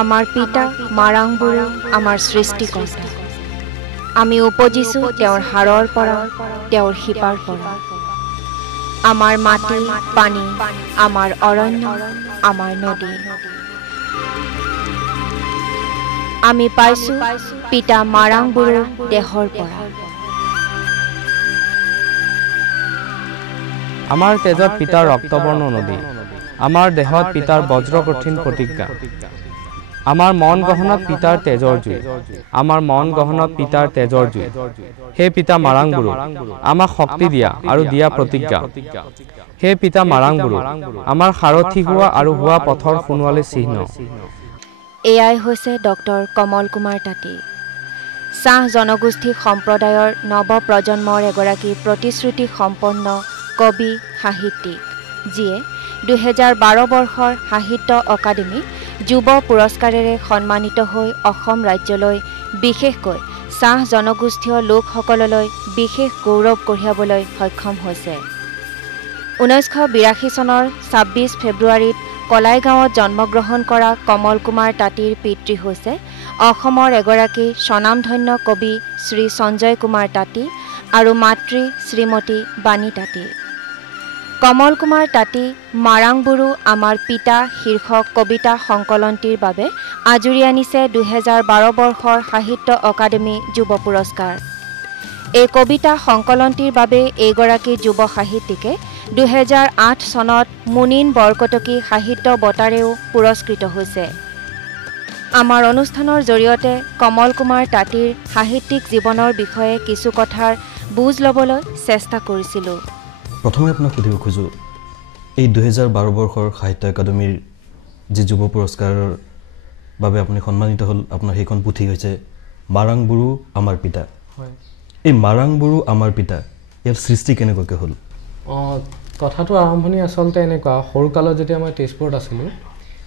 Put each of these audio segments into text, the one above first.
আমাৰ পিতা মাৰাংবুৰু আমাৰ সৃষ্টিকৰ্তা। আমি উপজিছো তেওঁৰ হাড়ৰ পৰা, তেওঁৰ শিপাৰ পৰা। আমাৰ মাটি পানী, আমাৰ অৰণ্য, আমাৰ নদী। আমি পাইছো পিতা মাৰাংবুৰুৰ দেহৰ পৰা। আমাৰ তেজত পিতাৰ ৰক্তবৰ্ণ নদী, আমাৰ দেহত পিতাৰ বজ্ৰ কঠিন প্ৰতিজ্ঞা। আমাৰ মন গহনত পিতাৰ তেজৰ জুই, আমাৰ মন গহনত পিতাৰ তেজৰ জুই। হে পিতা মাৰাংবুৰু, আমাক শক্তি দিয়া আৰু দিয়া প্ৰতিজ্ঞা। হে পিতা মাৰাংবুৰু, আমাৰ সাৰথি হোৱা আৰু হোৱা পথৰ সোণোৱালী চিহ্ন। এয়াই হৈছে ডক্টৰ কমল কুমাৰ তাঁতী, চাহ জনগোষ্ঠী সম্প্ৰদায়ৰ নৱপ্ৰজন্মৰ এগৰাকী প্ৰতিশ্ৰুতি সম্পন্ন কবি সাহিত্যিক, যিয়ে 2012 বৰ্ষৰ সাহিত্য অকাডেমী যুৱ পুৰস্কাৰেৰে সন্মানিত হৈ অসম ৰাজ্যলৈ, বিশেষকৈ চাহ জনগোষ্ঠীয় লোকসকললৈ বিশেষ গৌৰৱ কঢ়িয়াবলৈ সক্ষম হৈছে। 1982 চনৰ 26 ফেব্ৰুৱাৰীত কলাইগাঁৱত জন্মগ্ৰহণ কৰা কমল কুমাৰ তাঁতীৰ পিতৃ হৈছে অসমৰ এগৰাকী স্বনামধন্য কবি শ্ৰী সঞ্জয় কুমাৰ তাঁতী আৰু মাতৃ শ্ৰীমতী বাণী তাঁতী। কমল কুমাৰ তাঁতী মাৰাংবুৰু আমাৰ পিতা শীৰ্ষক কবিতা সংকলনটিৰ বাবে আজুৰি আনিছে 2012 বৰ্ষৰ সাহিত্য অকাডেমী যুৱ পুৰস্কাৰ। এই কবিতা সংকলনটিৰ বাবে এইগৰাকী যুৱ সাহিত্যিকে 2008 চনত মুনিন বৰকটকী সাহিত্য বঁটাৰেও পুৰস্কৃত হৈছে। আমাৰ অনুষ্ঠানৰ জৰিয়তে কমল কুমাৰ তাঁতীৰ সাহিত্যিক জীৱনৰ বিষয়ে কিছু কথাৰ বুজ ল'বলৈ চেষ্টা কৰিছিলোঁ। প্ৰথমে আপোনাক সুধিব খোজোঁ, এই 2012 বৰ্ষৰ সাহিত্য একাডেমীৰ যি যুৱ পুৰস্কাৰৰ বাবে আপুনি সন্মানিত হ'ল, আপোনাৰ সেইখন পুথি হৈছে মাৰাংবুৰু আমাৰ পিতা। এই মাৰাংবুৰু আমাৰ পিতা, ইয়াৰ সৃষ্টি কেনেকুৱাকৈ হ'ল? কথাটো আৰম্ভণি আচলতে এনেকুৱা, সৰুকালত যেতিয়া মই তেজপুৰত আছিলোঁ,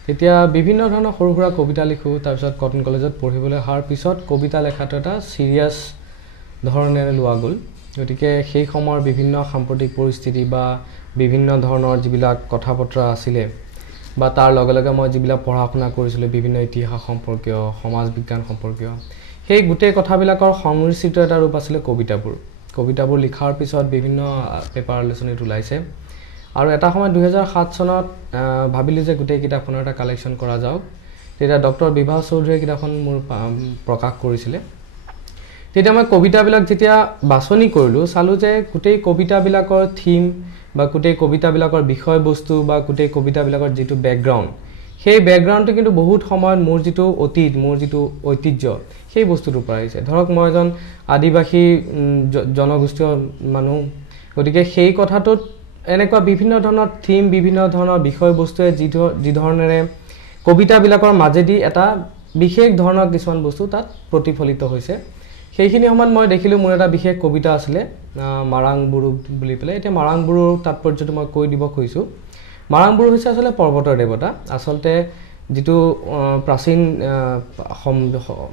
তেতিয়া বিভিন্ন ধৰণৰ সৰু সুৰা কবিতা লিখোঁ। তাৰপিছত কটন কলেজত পঢ়িবলৈ অহাৰ পিছত কবিতা লেখাটো এটা ছিৰিয়াছ ধৰণেৰে লোৱা গ'ল। গতিকে সেই সময়ৰ বিভিন্ন সাম্প্ৰতিক পৰিস্থিতি বা বিভিন্ন ধৰণৰ যিবিলাক কথা বতৰা আছিলে, বা তাৰ লগে লগে মই যিবিলাক পঢ়া শুনা কৰিছিলোঁ বিভিন্ন ইতিহাস সম্পৰ্কীয়, সমাজ বিজ্ঞান সম্পৰ্কীয়, সেই গোটেই কথাবিলাকৰ সংমিশ্ৰিত এটা ৰূপ আছিলে কবিতাবোৰ লিখাৰ পিছত বিভিন্ন পেপাৰ আলোচনীত ওলাইছে। আৰু এটা সময়ত 2007 চনত ভাবিলোঁ যে গোটেই কিতাপখনৰ এটা কালেকশ্যন কৰা যাওক। তেতিয়া ডক্টৰ বিভা চৌধুৰীয়ে কিতাপখন মোৰ প্ৰকাশ কৰিছিলে। তেতিয়া মই কবিতাবিলাক যেতিয়া বাছনি কৰিলোঁ, চালোঁ যে গোটেই কবিতাবিলাকৰ থিম বা গোটেই কবিতাবিলাকৰ বিষয়বস্তু বা গোটেই কবিতাবিলাকৰ যিটো বেকগ্ৰাউণ্ড, সেই বেকগ্ৰাউণ্ডটো কিন্তু বহুত সময়ত মোৰ যিটো অতীত, মোৰ যিটো ঐতিহ্য, সেই বস্তুটোৰ পৰা আহিছে। ধৰক মই এজন আদিবাসী জনগোষ্ঠীয় মানুহ, গতিকে সেই কথাটোত এনেকুৱা বিভিন্ন ধৰণৰ থিম, বিভিন্ন ধৰণৰ বিষয়বস্তুৱে যি ধৰণেৰে কবিতাবিলাকৰ মাজেদি এটা বিশেষ ধৰণৰ কিছুমান বস্তু তাত প্ৰতিফলিত হৈছে। সেইখিনি সময়ত মই দেখিলোঁ মোৰ এটা বিশেষ কবিতা আছিলে মাৰাংবুৰু বুলি পেলাই। এতিয়া মাৰাংবুৰুৰ তাৎপৰ্যটো মই কৈ দিব খুজিছোঁ। মাৰাংবুৰু হৈছে আচলতে পৰ্বতৰ দেৱতা। আচলতে যিটো প্ৰাচীন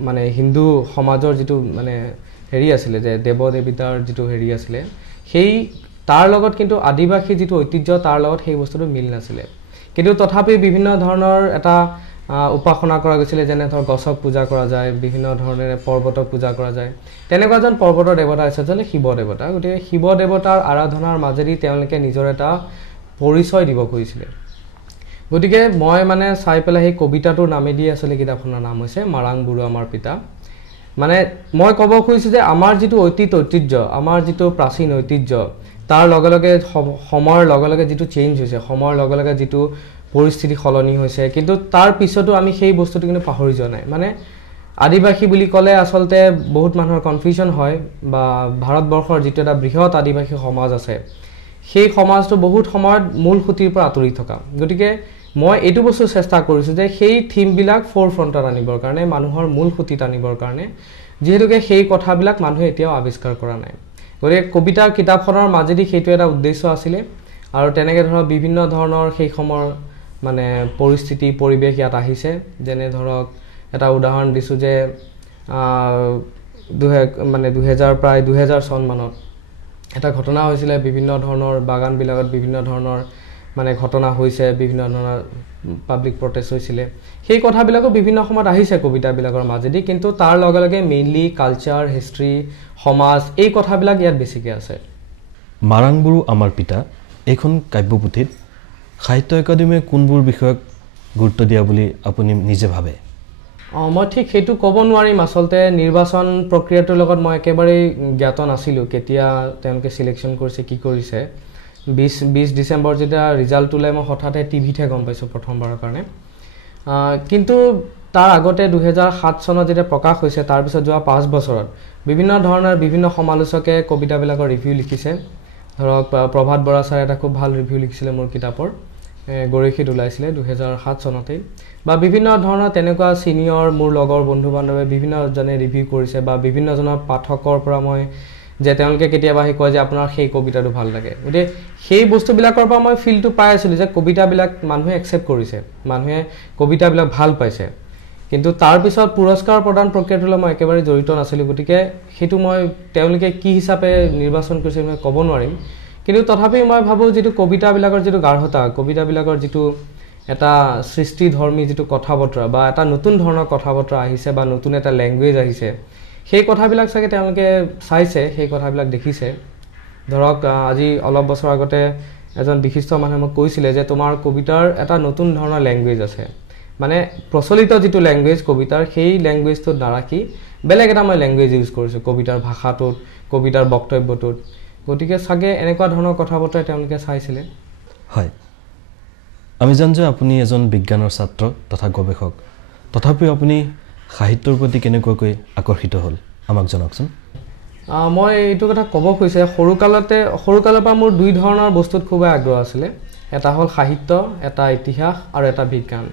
মানে হিন্দু সমাজৰ যিটো মানে হেৰি আছিলে, যে দেৱ দেৱতাৰ যিটো হেৰি আছিলে, সেই তাৰ লগত কিন্তু আদিবাসী যিটো ঐতিহ্য, তাৰ লগত সেই বস্তুটো মিল নাছিলে। কিন্তু তথাপি বিভিন্ন ধৰণৰ এটা উপাসনা কৰা গৈছিলে, যেনে ধৰক গছক পূজা কৰা যায়, বিভিন্ন ধৰণেৰে পৰ্বতক পূজা কৰা যায়। তেনেকুৱা এজন পৰ্বতৰ দেৱতা আছে যেনে শিৱ দেৱতা। গতিকে শিৱ দেৱতাৰ আৰাধনাৰ মাজেদি তেওঁলোকে নিজৰ এটা পৰিচয় দিব খুজিছিলে। গতিকে মই মানে চাই পেলাই সেই কবিতাটোৰ নামেদি আচলতে কিতাপখনৰ নাম হৈছে মাৰাংবুৰু আমাৰ পিতা। মানে মই ক'ব খুজিছোঁ যে আমাৰ যিটো ঐতিহ্য, আমাৰ যিটো প্ৰাচীন ঐতিহ্য, তাৰ লগে লগে সময়ৰ লগে লগে যিটো চেঞ্জ হৈছে, সময়ৰ লগে লগে যিটো পৰিস্থিতি সলনি হৈছে, কিন্তু তাৰ পিছতো আমি সেই বস্তুটো কিন্তু পাহৰি যোৱা নাই। মানে আদিবাসী বুলি ক'লে আচলতে বহুত মানুহৰ কনফিউজন হয়, বা ভাৰতবৰ্ষৰ যিটো এটা বৃহৎ আদিবাসী সমাজ আছে, সেই সমাজটো বহুত সময়ত মূল সুঁতিৰ পৰা আঁতৰি থকা। গতিকে মই এইটো বস্তু চেষ্টা কৰিছোঁ যে সেই থিমবিলাক ফ'ৰফ্ৰণ্টত আনিবৰ কাৰণে, মানুহৰ মূল সুঁতিত আনিবৰ কাৰণে, যিহেতুকে সেই কথাবিলাক মানুহে এতিয়াও আৱিষ্কাৰ কৰা নাই। গতিকে কবিতাৰ কিতাপখনৰ মাজেদি সেইটো এটা উদ্দেশ্য আছিলে। আৰু তেনেকৈ ধৰক বিভিন্ন ধৰণৰ সেই সময়ৰ মানে পৰিস্থিতি, পৰিৱেশ ইয়াত আহিছে। যেনে ধৰক এটা উদাহৰণ দিছোঁ যে 2000 চন মানত এটা ঘটনা হৈছিলে, বিভিন্ন ধৰণৰ বাগানবিলাকত বিভিন্ন ধৰণৰ মানে ঘটনা হৈছে বিভিন্ন ধৰণৰ পাব্লিক প্ৰটেষ্ট হৈছিলে সেই কথাবিলাকো বিভিন্ন সময়ত আহিছে কবিতাবিলাকৰ মাজেদি কিন্তু তাৰ লগে লগে মেইনলি কালচাৰ হিষ্ট্ৰী সমাজ এই কথাবিলাক ইয়াত বেছিকৈ আছে মাৰাংবুৰু আমাৰ পিতা এইখন কাব্যপুথিত সাহিত্য একাডেমীয়ে কোনবোৰ বিষয়ক গুৰুত্ব দিয়া বুলি আপুনি নিজে ভাবে মই ঠিক সেইটো ক'ব নোৱাৰিম আচলতে নিৰ্বাচন প্ৰক্ৰিয়াটোৰ লগত মই একেবাৰেই জ্ঞাত নাছিলোঁ কেতিয়া তেওঁলোকে চিলেকশ্যন কৰিছে কি কৰিছে 20 ডিচেম্বৰ যেতিয়া ৰিজাল্ট ওলাই মই হঠাতে টিভিতহে গম পাইছোঁ প্ৰথমবাৰৰ কাৰণে কিন্তু তাৰ আগতে 2007 চনত যেতিয়া প্ৰকাশ হৈছে তাৰপিছত যোৱা 5 বছৰত বিভিন্ন ধৰণৰ বিভিন্ন সমালোচকে কবিতাবিলাকৰ ৰিভিউ লিখিছে ধৰক প্ৰভাত বৰা ছাৰে এটা খুব ভাল ৰিভিউ লিখিছিলে মোৰ কিতাপৰ গৰিষিত ওলাইছিলে 2007 চনতেই বা বিভিন্ন ধৰণৰ তেনেকুৱা সিনিয়ৰ মোৰ লগৰ বন্ধু বান্ধৱে বিভিন্নজনে ৰিভিউ কৰিছে বা বিভিন্নজনৰ পাঠকৰ পৰা মই যে তেওঁলোকে কেতিয়াবা আহি কয় যে আপোনাৰ সেই কবিতাটো ভাল লাগে গতিকে সেই বস্তুবিলাকৰ পৰা মই ফিলটো পাই আছিলোঁ যে কবিতাবিলাক মানুহে একচেপ্ট কৰিছে মানুহে কবিতাবিলাক ভাল পাইছে কিন্তু তাৰপিছত পুৰস্কাৰ প্ৰদান প্ৰক্ৰিয়াটোলৈ মই একেবাৰে জড়িত নাছিলোঁ গতিকে সেইটো মই তেওঁলোকে কি হিচাপে নিৰ্বাচন কৰিছে মই ক'ব নোৱাৰিম কিন্তু তথাপি মই ভাবোঁ যিটো কবিতাবিলাকৰ যিটো গাঢ়তা কবিতাবিলাকৰ যিটো এটা সৃষ্টিধৰ্মী যিটো কথা বতৰা বা এটা নতুন ধৰণৰ কথা বতৰা আহিছে বা নতুন এটা লেংগুৱেজ আহিছে সেই কথাবিলাক চাগে তেওঁলোকে চাইছে সেই কথাবিলাক দেখিছে ধৰক আজি অলপ বছৰ আগতে এজন বিশিষ্ট মানুহে মোক কৈছিলে যে তোমাৰ কবিতাৰ এটা নতুন ধৰণৰ লেংগুৱেজ আছে মানে প্ৰচলিত যিটো লেংগুৱেজ কবিতাৰ সেই লেংগুৱেজটোত নাৰাখি বেলেগ এটা মই লেংগুৱেজ ইউজ কৰিছোঁ কবিতাৰ ভাষাটোত কবিতাৰ বক্তব্যটোত গতিকে চাগে এনেকুৱা ধৰণৰ কথা বতৰাই তেওঁলোকে চাইছিলে হয় আমি জানো যে আপুনি এজন বিজ্ঞানৰ ছাত্ৰ তথা গৱেষক তথাপিও আপুনি সাহিত্যৰ প্ৰতি কেনেকুৱাকৈ আকৰ্ষিত হ'ল আমাক জনাওকচোন মই এইটো কথা ক'ব খুজিছে সৰুকালৰ পৰা মোৰ দুই ধৰণৰ বস্তুত খুবেই আগ্ৰহ আছিলে এটা হ'ল সাহিত্য এটা ইতিহাস আৰু এটা বিজ্ঞান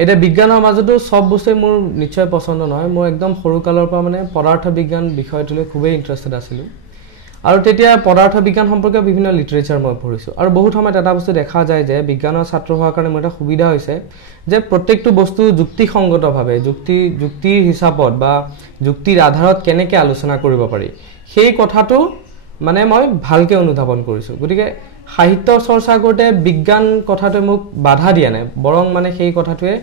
এতিয়া বিজ্ঞানৰ মাজতো সব বস্তুৱে মোৰ নিশ্চয় পছন্দ নহয় মই একদম সৰুকালৰ পৰা মানে পদাৰ্থ বিজ্ঞান বিষয়টোলৈ খুবেই ইণ্টাৰেষ্টেড আছিলোঁ আৰু তেতিয়া পদাৰ্থ বিজ্ঞান সম্পৰ্কীয় বিভিন্ন লিটাৰেচাৰ মই পঢ়িছোঁ আৰু বহুত সময়ত এটা বস্তু দেখা যায় যে বিজ্ঞানৰ ছাত্ৰ হোৱাৰ কাৰণে মোৰ এটা সুবিধা হৈছে যে প্ৰত্যেকটো বস্তু যুক্তিসংগতভাৱে যুক্তিৰ হিচাপত বা যুক্তিৰ আধাৰত কেনেকৈ আলোচনা কৰিব পাৰি সেই কথাটো মানে মই ভালকৈ অনুধাৱন কৰিছোঁ গতিকে সাহিত্য চৰ্চা কৰোঁতে বিজ্ঞান কথাটোৱে মোক বাধা দিয়া নাই বৰং মানে সেই কথাটোৱে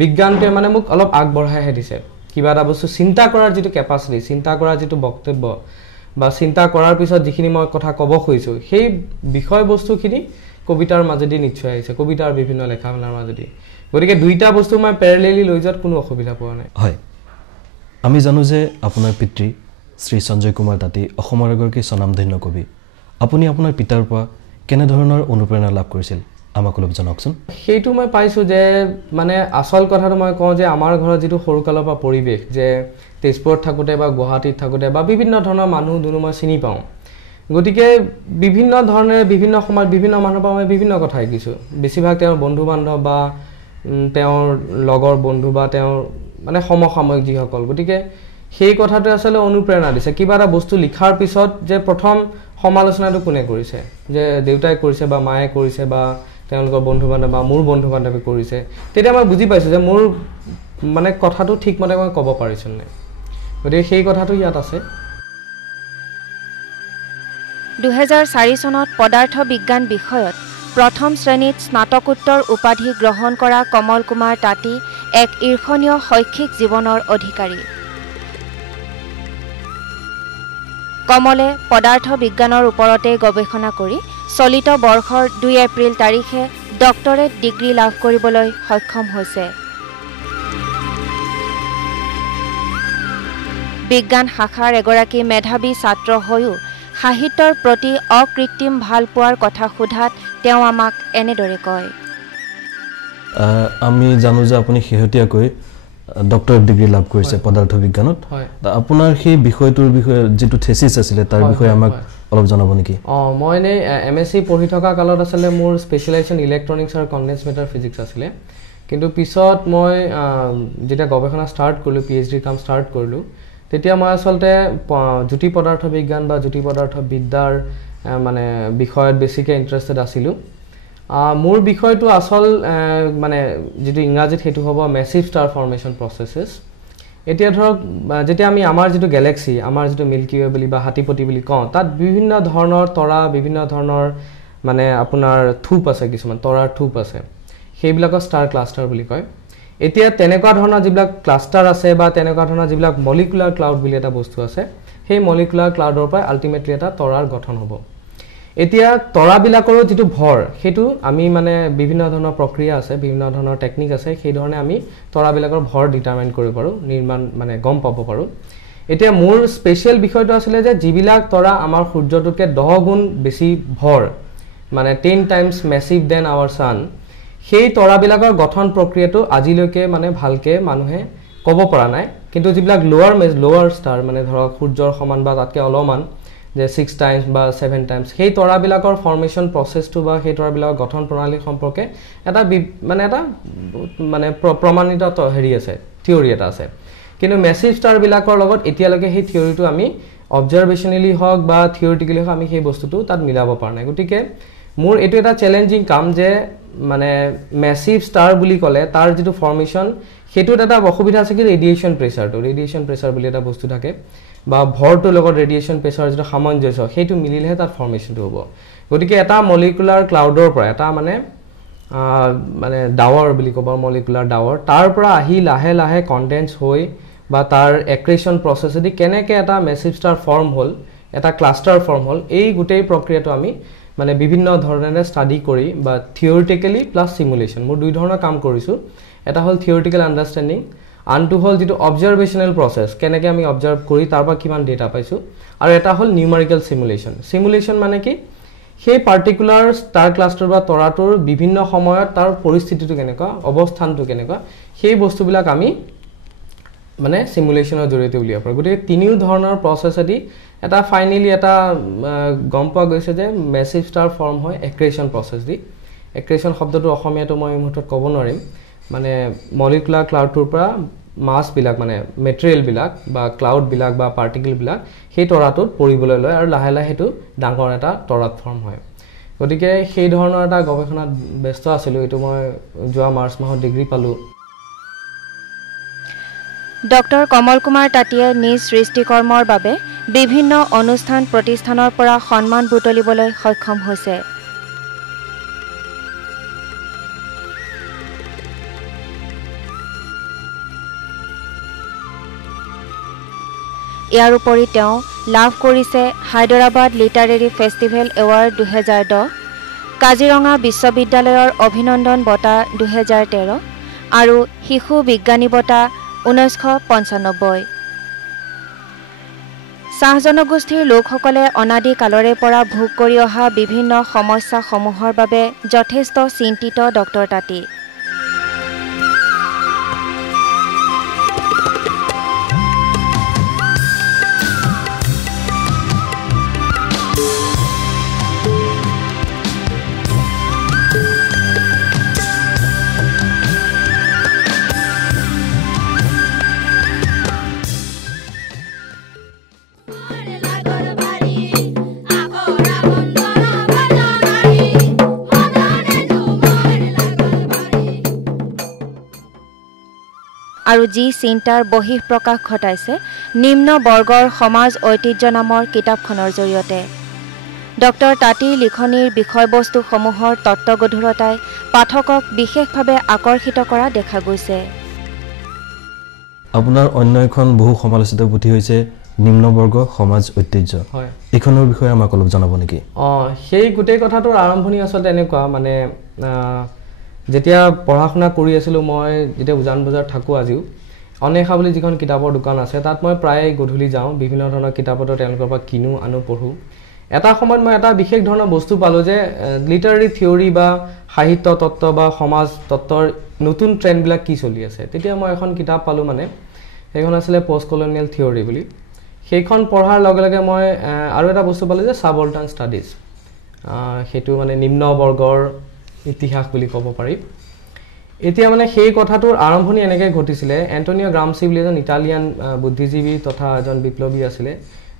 বিজ্ঞানটোৱে মানে মোক অলপ আগবঢ়াইহে দিছে কিবা এটা বস্তু চিন্তা কৰাৰ যিটো কেপাচিটি চিন্তা কৰাৰ যিটো বক্তব্য বা চিন্তা কৰাৰ পিছত যিখিনি মই কথা ক'ব খুজিছোঁ সেই বিষয়বস্তুখিনি কবিতাৰ মাজেদি নিশ্চয় আহিছে কবিতাৰ বিভিন্ন লেখা মেলাৰ মাজেদি গতিকে দুইটা বস্তু মই পেৰেলেলি লৈ যোৱাত কোনো অসুবিধা পোৱা নাই হয় আমি জানো যে আপোনাৰ পিতৃ শ্ৰী সঞ্জয় কুমাৰ তাঁতী অসমৰ এগৰাকী স্বনামধন্য কবি আপুনি আপোনাৰ পিতাৰ পৰা কেনেধৰণৰ অনুপ্ৰেৰণা লাভ কৰিছিল আমাক অলপ জনাওকচোন সেইটো মই পাইছোঁ যে মানে আচল কথাটো মই কওঁ যে আমাৰ ঘৰত যিটো সৰুকালৰ পৰা পৰিৱেশ যে তেজপুৰত থাকোঁতে বা গুৱাহাটীত থাকোঁতে বা বিভিন্ন ধৰণৰ মানুহ দুনো মই চিনি পাওঁ গতিকে বিভিন্ন ধৰণে বিভিন্ন সময়ত বিভিন্ন মানুহৰ পৰা মই বিভিন্ন কথা শিকিছোঁ বেছিভাগ তেওঁৰ বন্ধু বান্ধৱ বা তেওঁৰ লগৰ বন্ধু বা তেওঁৰ মানে সমসাময়িক যিসকল গতিকে সেই কথাটোৱে আচলতে অনুপ্ৰেৰণা দিছে কিবা এটা বস্তু লিখাৰ পিছত যে প্ৰথম সমালোচনাটো কোনে কৰিছে যে দেউতাই কৰিছে বা মায়ে কৰিছে বা তেওঁলোকৰ বন্ধু বান্ধৱ বা মোৰ বন্ধু বান্ধৱে কৰিছে তেতিয়া মই বুজি পাইছোঁ যে মোৰ মানে কথাটো ঠিকমতে মই ক'ব পাৰিছোঁ নাই গতিকে সেই কথাটো ইয়াত আছে 2004 চনত পদাৰ্থ বিজ্ঞান বিষয়ত প্ৰথম শ্ৰেণীত স্নাতকোত্তৰ উপাধি গ্ৰহণ কৰা কমল কুমাৰ তাঁতী এক ঈৰ্ষণীয় শৈক্ষিক জীৱনৰ অধিকাৰী কমলে পদাৰ্থ বিজ্ঞানৰ ওপৰতে গৱেষণা কৰি চলিত বৰ্ষৰ 2 এপ্ৰিল তাৰিখে ডক্টৰেট ডিগ্ৰী লাভ কৰিবলৈ সক্ষম হৈছে বিজ্ঞান শাখাৰ এগৰাকী মেধাৱী ছাত্ৰ হৈও সাহিত্যৰ প্ৰতি অকৃত্ৰিম ভাল পোৱাৰ কথা সোধাত তেওঁ আমাক এনেদৰে কয় আমি জানো যে আপুনি শেহতীয়াকৈ ডক্টৰেট ডিগ্ৰী লাভ কৰিছে পদাৰ্থ বিজ্ঞানত আপোনাৰ সেই বিষয়টোৰ বিষয়ে যিটো থেচিছ আছিলে তাৰ বিষয়ে আমাক অলপ জনাব নেকি মই এনে এমএসসি পঢ়ি থকা কালত আছিলে মোৰ স্পেচিয়েলাইজেশ্যন ইলেক্ট্ৰনিক্স আৰু কনডেন্স মেটাৰ ফিজিক্স আছিলে কিন্তু পিছত মই যেতিয়া গৱেষণা ষ্টাৰ্ট কৰিলোঁ পিএইচডি কাম ষ্টাৰ্ট কৰিলোঁ তেতিয়া মই আচলতে জ্যোতি পদাৰ্থ বিজ্ঞান বা জ্যোতি পদাৰ্থ বিদ্যাৰ মানে বিষয়ত বেছিকৈ ইণ্টাৰেষ্টেড আছিলোঁ মোৰ বিষয়টো আসল মানে যেটো ইংৰাজীত হেতু হ'ব মেসিভ স্টাৰ ফৰ্মেশন প্ৰসেসেস এতিয়া ধৰক যেতিয়া আমি আমাৰ যেটো গ্যালাক্সি আমাৰ যেটো মিল্কি ওয়ে বুলি বা হাতীপতি বুলি কওঁ তাত বিভিন্ন ধৰণৰ তৰা বিভিন্ন ধৰণৰ মানে আপোনাৰ থুপ আছে কিছুমান তৰাৰ থুপ আছে সেইবিলাকক ষ্টাৰ ক্লাষ্টাৰ বুলি কয় এতিয়া তেনেকুৱা ধৰণৰ যিবিলাক ক্লাষ্টাৰ আছে বা তেনেকুৱা ধৰণৰ যিবিলাক মলিকুলাৰ ক্লাউড বুলি এটা বস্তু আছে সেই মলিকুলাৰ ক্লাউডৰ পৰা আল্টিমেটলি এটা তৰাৰ গঠন হ'ব এতিয়া তৰাবিলাকৰো যিটো ভৰ সেইটো আমি মানে বিভিন্ন ধৰণৰ প্ৰক্ৰিয়া আছে বিভিন্ন ধৰণৰ টেকনিক আছে সেই ধৰণে আমি তৰাবিলাকৰ ভৰ ডিটাৰমাইন কৰিব পাৰো নিৰ্মাণ মানে গম পাব পাৰো এতিয়া মোৰ স্পেশাল বিষয়টো আছিল যে যিবিলাক তৰা আমাৰ সূৰ্যটোকে 10 গুণ বেছি ভৰ মানে 10 টাইমছ মেসিভ দেন আৱাৰ সান সেই তৰাবিলাকৰ গঠন প্ৰক্ৰিয়াটো আজিলৈকে মানে ভালকে মানুহে ক'ব পৰা নাই কিন্তু যিবিলাক লোৱাৰ ষ্টাৰ মানে ধৰক সূৰ্যৰ সমান বা তাতকে অলপমান যে 6 টাইমছ বা 7 টাইমছ সেই তৰাবিলাকৰ ফৰ্মেশন প্ৰসেসটো বা সেই তৰাবিলাকৰ গঠন প্ৰণালী সম্পৰ্কে এটা মানে প্ৰমাণিত হেৰি আছে থিওৰি এটা আছে কিন্তু মেসিভ ষ্টাৰ বিলাকৰ লগত এতিয়ালৈকে সেই থিওৰিটো আমি অবজাৰভেশনালি হক বা থিওৰিটিক্যালি হক আমি সেই বস্তুটো তাত মিলাব পৰা নাই গতিকে মোৰ এটো এটা চ্যালেঞ্জিং কাম যে মানে মেসিভ ষ্টাৰ বুলি ক'লে তাৰ যেটো ফৰ্মেশন হেতুত এটা অসুবিধা আছে কি ৰেডিয়েশন প্ৰেসাৰ বুলি এটা বস্তু থাকে বা ভৰটোৰ লগত ৰেডিয়েশন প্ৰেসাৰ যেটো সামঞ্জস্য হেতু মিলিলেহে তাৰ ফৰ্মেশনটো হ'ব গতিকে এটা মলিকুলাৰ ক্লাউডৰ পৰা এটা মানে ডাৱৰ বুলি ক'ব মলিকুলাৰ ডাৱৰ তাৰ পৰা আহি লাহে লাহে কনডেন্স হৈ বা তাৰ এক্ৰেশন প্ৰসেসেদি কেনেকে এটা মেসিভ ষ্টাৰ ফৰ্ম হ'ল এটা ক্লাষ্টাৰ ফৰ্ম হ'ল এই গুটেই প্ৰক্ৰিয়াটো আমি মানে বিভিন্ন ধৰণে ষ্টাডি কৰি বা থিওৰিটিক্যালি প্লাস সিমুলেশন মোৰ দুই ধৰণৰ কাম কৰিছো এটা হল থিওৰিটিক্যাল আন্ডাৰষ্টেণ্ডিং আনটো হল যেটো অবজাৰভেশনাল প্ৰসেস কেনেকে আমি অবজাৰ্ভ কৰি তাৰ পৰা কিমান ডেটা পাইছো আৰু এটা হল নিউমেৰিকেল সিমুলেশন মানে কি সেই পাৰ্টিকুলাৰ ষ্টাৰ ক্লাষ্টাৰ বা তৰাটোৰ বিভিন্ন সময়ত তাৰ পৰিস্থিতিটো কেনেকা অৱস্থানটো কেনেকা সেই বস্তুবিলাক আমি মানে সিমুলেশনৰ জৰিয়তে উলিয়াব পাৰো গতিকে তিনিও ধৰণৰ প্ৰসেস এদি এটা ফাইনালি এটা গম পোৱা গৈছে যে মেসিভ ষ্টাৰ ফৰ্ম হয় এক্ৰেশন প্ৰসেস দি এক্ৰেশন শব্দটো অসমীয়াটো মই মুহূৰ্তত ক'ব নোৱাৰিম মানে মলিকুলাৰ ক্লাউডটোৰ পৰা মাছ বিলাক মানে মেটেৰিয়েল বিলাক বা ক্লাউড বিলাক বা পাৰ্টিকল বিলাক সেই তৰাটোত পৰিবলৈ লয় আৰু লাহে লাহে হেতু ডাঙৰ এটা তৰাত ফৰ্ম হয় গতিকে সেই ধৰণৰ এটা গৱেষণাত ব্যস্ত আছিলো এটো মই যোৱা মাৰ্চ মাহত ডিগ্ৰী পালো ডক্টৰ কমল কুমাৰ তাতীয়ে নিজ সৃষ্টিকৰ্মৰ বাবে বিভিন্ন অনুষ্ঠান প্ৰতিষ্ঠানৰ পৰা সন্মান বুটলিবলৈ সক্ষম হৈছে ইয়াৰ উপৰি তেওঁ লাভ কৰিছে Hyderabad literary festival award 2010 Kaziranga বিশ্ববিদ্যালয়ৰ অভিনন্দন বঁটা 2013 আৰু শিশু বিজ্ঞানী বঁটা 1995 চাহ জনগোষ্ঠীৰ লোকসকলে অনাদি কালৰে পৰা ভোগ কৰি অহা বিভিন্ন সমস্যা সমূহৰ বাবে যথেষ্ট চিন্তিত ডক্টৰ তাতী আৰু যি চিন্তাৰ বহিঃ প্ৰকাশ ঘটাইছে নিম্ন বৰ্গৰ সমাজ ঐতিহ্য নামৰ কিতাপখনৰ জৰিয়তে ডক্টৰ তাতীৰ লিখনিৰ বিষয়বস্তু সমূহৰ তত্ত্বগধুৰতাই পাঠকক বিশেষভাৱে আকৰ্ষিত কৰা দেখা গৈছে আপোনাৰ অন্য এখন বহু সমালোচিত পুথি হৈছে নিম্ন বৰ্গ সমাজ ঐতিহ্য হয় এখনৰ বিষয়ে আমাক অলপ জনাব নেকি সেই গুটেই কথাটোৰ আৰম্ভণি আসলে এনেকুৱা মানে যেতিয়া পঢ়াশুনা কৰি আছিলো মই যেতিয়া উজান বজাৰ থাকো আজিও অনেখা বুলি যিখন কিতাপৰ দোকান আছে তাত মই প্ৰায় গধূলি যাওঁ বিভিন্ন ধৰণৰ কিতাপৰ তেওঁলোকৰ পৰা কিনো আনো পঢ়ো এটা সময়ত মই এটা বিশেষ ধৰণৰ বস্তু পালো যে লিটাৰেৰী থিওৰি বা সাহিত্য তত্ত্ব বা সমাজ তত্ত্বৰ নতুন ট্ৰেন্ড বিলাক কি চলি আছে তেতিয়া মই এখন কিতাপ পালো মানে সেইখন আছিল পোষ্ট কলোনিয়েল থিওৰি বুলি সেইখন পঢ়াৰ লগে লগে মই আৰু এটা বস্তু পালো যে সাবঅল্টাৰ্ন ষ্টাডিজ হেতু মানে নিম্ন বৰ্গৰ ইতিহাস বুলি ক'ব পাৰি এতিয়া মানে সেই কথাটোৰ আৰম্ভণি এনেকৈ ঘটিছিলে এন্টোনিও গ্ৰামছি বুলি এজন ইটালিয়ান বুদ্ধিজীৱী তথা এজন বিপ্লৱী আছিলে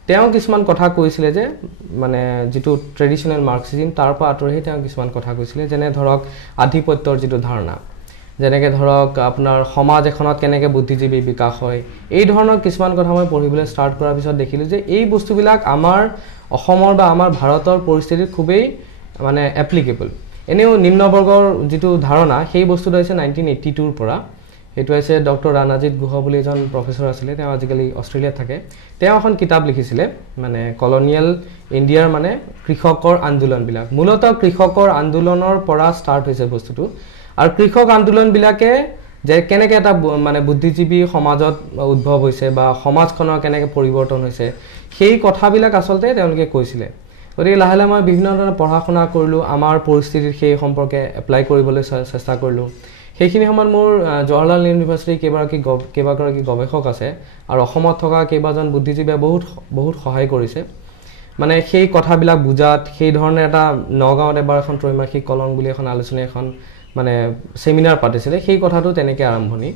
তেওঁ কিছুমান কথা কৈছিলে যে মানে যেটো ট্ৰেডিশনাল মাৰ্ক্সিজম তাৰ পৰা আঁতৰি তেওঁ কিছুমান কথা কৈছিলে যেনে ধৰক আধিপত্যৰ যেটো ধাৰণা যেনেকৈ ধৰক আপোনাৰ সমাজ এখনত কেনেকৈ বুদ্ধিজীৱী বিকাশ হয় এই ধৰণৰ কিছুমান কথা মই পঢ়িবলৈ ষ্টাৰ্ট কৰাৰ পিছত দেখিলো যে এই বস্তুবিলাক আমাৰ অসমৰ বা আমাৰ ভাৰতৰ পৰিস্থিতিত খুবেই মানে এপ্লিকেবল এনেও নিম্ন বৰ্গৰ যেটো ধাৰণা সেই বস্তুটো হৈছে 1982 পৰা এটো হৈছে ডক্টৰ ৰাণাজিত গুহ বুলি এজন প্ৰফেসৰ আছিল তেওঁ আজিকালি অষ্ট্ৰেলিয়াত থাকে তেওঁ এখন কিতাপ লিখিছিলে মানে কলোনিয়েল ইণ্ডিয়াৰ মানে কৃষকৰ আন্দোলন বিলাক মূলত কৃষকৰ আন্দোলনৰ পৰা ষ্টাৰ্ট হৈছে বস্তুটো আৰু কৃষক আন্দোলন বিলাকে যে কেনেকৈ এটা মানে বুদ্ধিজীৱী সমাজত উদ্ভৱ হৈছে বা সমাজখনৰ কেনেকৈ পৰিৱৰ্তন হৈছে সেই কথাবিলাক আসলতে তেওঁলোকে কৈছিলে গতিকে লাহে লাহে মই বিভিন্ন ধৰণৰ পঢ়া-শুনা কৰিলো আমাৰ পৰিস্থিতিৰ সেই সম্পৰ্কে এপ্লাই কৰিবলৈ চেষ্টা কৰিলো সেইখিনি সময়ত মোৰ জৱাহৰলাল ইউনিভাৰ্চিটি কেইবাগৰাকী গৱেষক আছে আৰু অসমত থকা কেইবাজন বুদ্ধিজীৱীয়ে বহুত সহায় কৰিছে মানে সেই কথাবিলাক বুজাত সেই ধৰণে এটা নগাঁৱত এবাৰ এখন ত্ৰৈমাসিক কলম বুলি এখন আলোচনী এখন মানে সেমিনাৰ পাতিছিলে সেই কথাটো তেনেকৈ আৰম্ভণি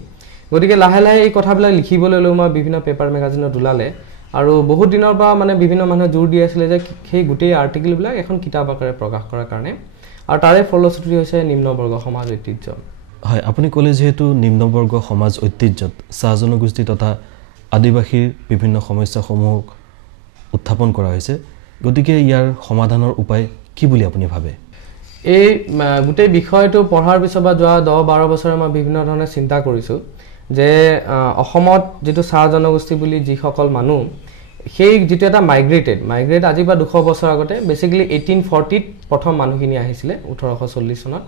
গতিকে লাহে লাহে এই কথাবিলাক লিখিবলৈ লৈ মই বিভিন্ন পেপাৰ মেগাজিনত ওলালে আৰু বহুত দিনৰ পৰা মানে বিভিন্ন মানুহে জোৰ দি আছিল যে সেই গোটেই আৰ্টিকেলবিলাক এখন কিতাপ আকাৰে প্ৰকাশ কৰাৰ কাৰণে আৰু তাৰে ফলশ্ৰুতি হৈছে নিম্নবৰ্গ সমাজ ঐতিহ্য হয় আপুনি ক'লে যেহেতু নিম্নবৰ্গ সমাজ ঐতিহ্যত চাহ জনগোষ্ঠী তথা আদিবাসীৰ বিভিন্ন সমস্যাসমূহ উত্থাপন কৰা হৈছে গতিকে ইয়াৰ সমাধানৰ উপায় কি বুলি আপুনি ভাবে এই গোটেই বিষয়টো পঢ়াৰ পিছত বা যোৱা 10-12 বছৰে মই বিভিন্ন ধৰণে চিন্তা কৰিছো যে অসমত যেটো চাহ জনগোষ্ঠী বুলি যিসকল মানুহ সেই যেটো এটা মাইগ্ৰেট আজি বা 200 বছৰ আগতে বেসিক্যালি 1840 ত প্ৰথম মানুহখিনি আহিছিলে 1840 চনত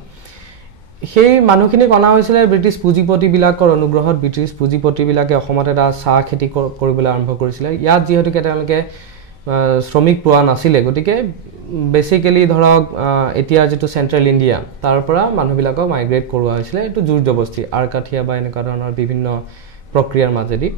সেই মানুহখিনি অনা হৈছিল ব্ৰিটিছ পুঁজিপতি বিলাকৰ অনুগ্ৰহত ব্ৰিটিছ পুঁজিপতি বিলাকে অসমত এটা চাহ খেতি কৰিবলৈ আৰম্ভ কৰিছিল ইয়াত যেহেতু তেওঁলোকে শ্ৰমিক পোৱা নাছিলে গতিকে বেসিক্যালি ধৰক এতিয়া যেটো সেন্ট্ৰেল ইণ্ডিয়া তাৰ পৰা মানুহবিলাকক মাইগ্ৰেট কৰোৱা হৈছিল এটো জোৰ জবস্তি আৰকাঠিয়া বা এনেকুৱা ধৰণৰ বিভিন্ন প্ৰক্ৰিয়াৰ মাজেদি